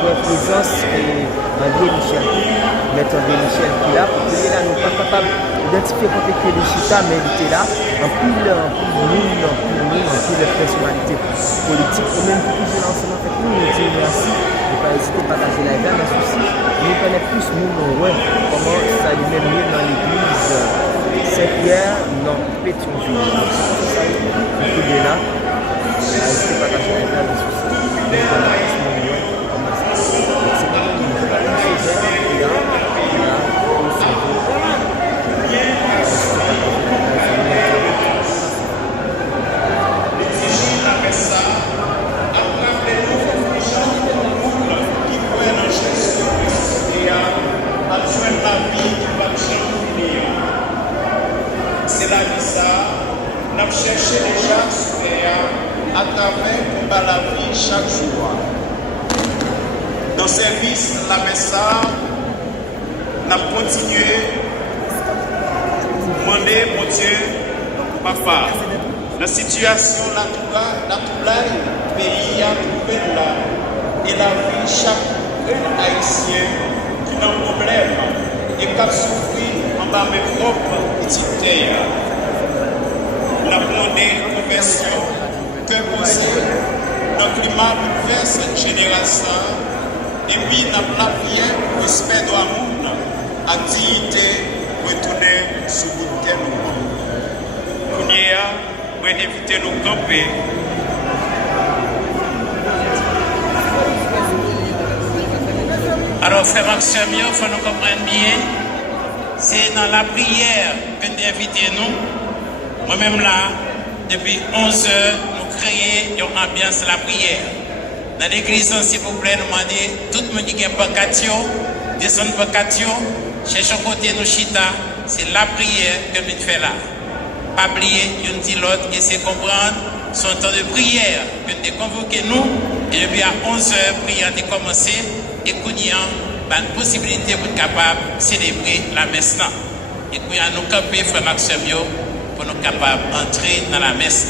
pour présence et André Michel, maître André Michel qui est là, pour que là, nous pas capable d'identifier quand que les chita, mais il était là, en pile monde, en pile personnalité politique, ou même plus de l'enseignement fait nous dire merci, ne pas hésiter à partager la vie, mais aussi, nous connaissons plus nous, ouais, comment ça lui-même mieux dans l'église Saint-Pierre, dans Pétionville. Donc, c'est ça, vous pouvez là, n'hésitez pas à partager la vie, mais aussi, donc, voilà, comment ça. Donc, c'est quand même une chose, là, c'est la vie ça, nous avons cherché déjà à travers la vie chaque jour. Dans le service, la messa, nous avons continué à demander, mon Dieu, papa, la situation, la pays a trouvé là, et la vie chaque haïtien qui a un problème et qui a souffert en bas mes propres petites terres. Nous avons demandé conversion que possible dans le climat bouleverse cette génération. Et puis, nous avons la prière pour respect de l'amour, à dignité, retourner sur le terre. Nous avons invité nous camper. Alors, frère Maxime, il faut nous comprendre bien. C'est dans la prière que nous invitons nous. Moi-même là, depuis 11 heures, nous créons une ambiance de la prière. Dans l'église, s'il vous plaît, nous demandons tout le monde qui est pacatio, descend pacatio, cherchons côté nous chita, c'est la prière que nous faisons là. Pas oublier, une dit l'autre, et c'est comprendre son temps de prière que nous avons convoqué nous, et depuis à 11 heures, prière a commencé, et nous avons une possibilité pour être capable de célébrer la messe. Et nous avons camper, frère Maxime, pour nous capables d'entrer dans la messe.